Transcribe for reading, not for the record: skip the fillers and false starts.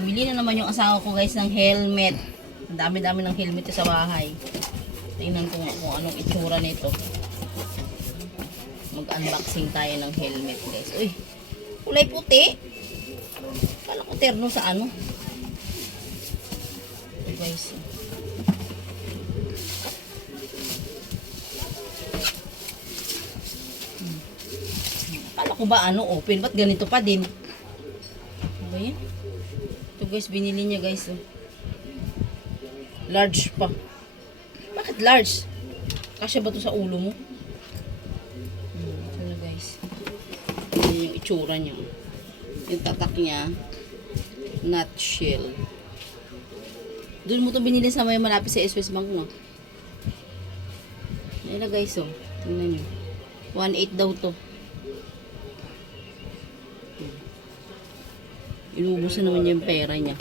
Bumili na naman yung asawa ko guys ng helmet. Ang dami-dami ng helmet sa bahay. Tingnan ko nga kung anong itsura nito. Mag-unboxing tayo ng helmet guys. Uy, kulay puti. Kala ko terno sa ano. Ito guys. Kala ko ba ano open? Ba't ganito pa din? Ano ba yan? Ito guys, binili niya guys. Oh. Large pa. Bakit large? Kasya ba ito sa ulo mo? Ito na guys. Yan yung itsura niya. Yung tatak niya. Nutshell. Doon mo ito binili sa may malapit sa SOS Bank mo. Ayan na guys. Oh. Tingnan nyo. 1.8 daw to. Inubos na naman yung pera niya.